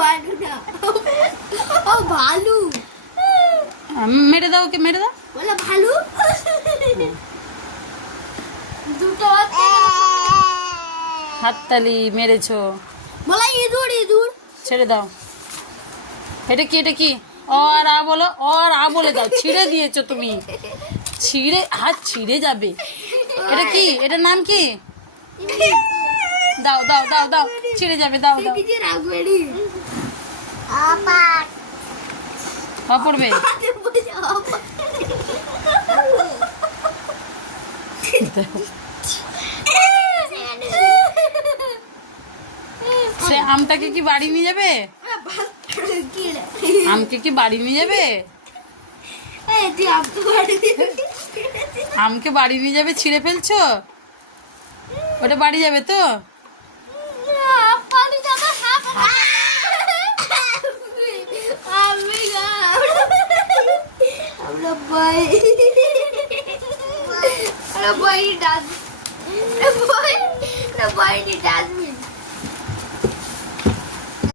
Value না, ও value. মেরে দাও, ওকে মেরে দাও। বলে ভালু। দুটো হাততালি মেরেছো। বলে ইঁদুর, ইঁদুর। ছেড়ে দাও। এটা কি, এটা কি? ও আর আ বলো, ও আর আ বলে দাও। ছিঁড়ে দিয়েছো তুমি, ছিঁড়ে, হাত ছিঁড়ে যাবে। এটা কি, এটার নাম কি? দাও দাও দাও দাও, ছিঁড়ে যাবে, দাও দাও। কি যে রাগবেড়ি। পা পড়বে। সে আমটাকে কি বাড়ি নিয়ে যাবে? আমকে কি বাড়ি নিয়ে যাবে? আমকে বাড়ি নিয়ে যাবে, ছিঁড়ে ফেলছো? ওটা বাড়ি যাবে তো? boy does